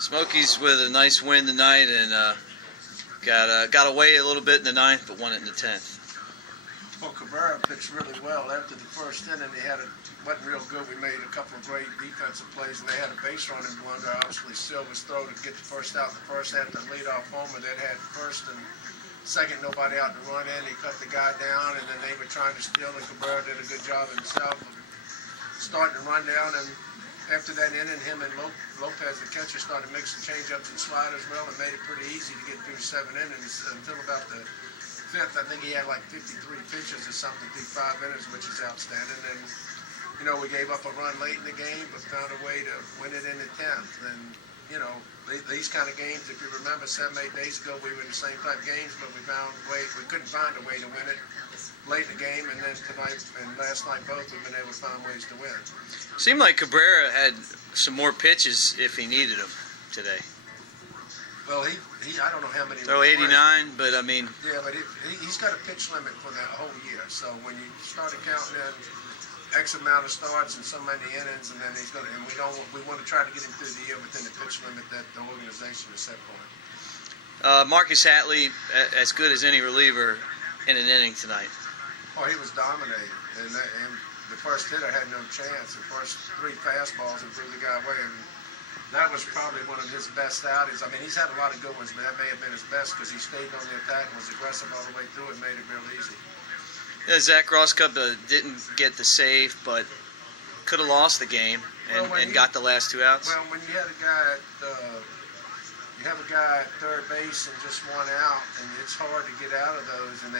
Smokies with a nice win tonight, and got away a little bit in the ninth, but won it in the 10th. Well, Cabrera pitched really well after the first inning. Wasn't real good. We made a couple of great defensive plays, and they had a base running blunder. Obviously, Silva's throw to get the first out in the first half. The leadoff homer that had first and second, nobody out to run in. He cut the guy down, and then they were trying to steal, and Cabrera did a good job himself of starting to run down. And after that inning, him and Lopez, the catcher, started mixing change-ups and sliders well, and made it pretty easy to get through 7 innings until about the 5th. I think he had like 53 pitches or something through 5 innings, which is outstanding. And we gave up a run late in the game, but found a way to win it in the 10th. And these kind of games, if you remember, 7, 8 days ago, we were in the same type of games, but we couldn't find a way to win it late in the game, and then tonight and last night both we've been able to find ways to win. Seemed like Cabrera had some more pitches if he needed them today. Well, I don't know how many. Throw 89, but I mean. Yeah, but he's got a pitch limit for the whole year. So when you start counting in X amount of starts and so many innings, and then we want to try to get him through the year within the pitch limit that the organization has set for him. Marcus Hatley, as good as any reliever in an inning tonight. Oh, he was dominating, and the first hitter had no chance. The first 3 fastballs and threw the guy away, and that was probably one of his best outings. I mean, he's had a lot of good ones, but that may have been his best because he stayed on the attack and was aggressive all the way through and made it real easy. Yeah, Zach Rosscup didn't get the save, but could have lost the game and got the last 2 outs. Well, when you had a guy at third base and just 1 out, and it's hard to get out of those. And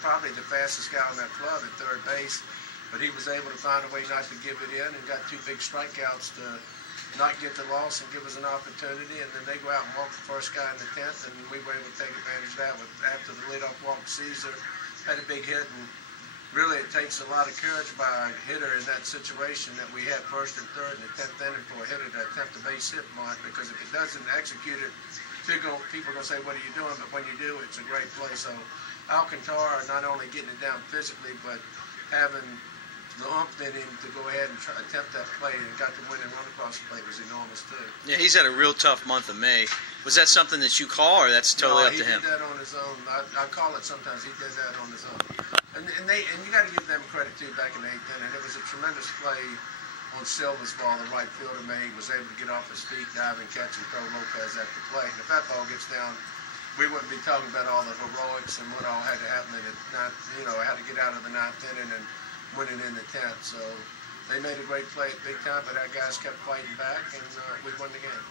probably the fastest guy on that club at third base, but he was able to find a way not to give it in and got 2 big strikeouts to not get the loss and give us an opportunity. And then they go out and walk the first guy in the 10th, and we were able to take advantage of that. After the leadoff walk, Caesar had a big hit, and really it takes a lot of courage by a hitter in that situation that we had first and third in the 10th inning for a hitter to attempt a base hit bunt, because if it doesn't execute it, people are going to say, what are you doing? But when you do, it's a great play. So Alcantara not only getting it down physically, but having the umph in him to go ahead and attempt that play and got the winning run across the plate was enormous too. Yeah, he's had a real tough month of May. Was that something that you call, or that's totally up to him? He did that on his own. I call it sometimes. He did that on his own. And you got to give them credit too. Back in the 8th inning, it was a tremendous play on Silva's ball. The right fielder made, was able to get off his feet, dive and catch, and throw Lopez at the plate. And if that ball gets down, we wouldn't be talking about all the heroics and what all had to happen in it. Had to get out of the 9th inning and win it in the 10th. So they made a great play at big time, but our guys kept fighting back, and we won the game.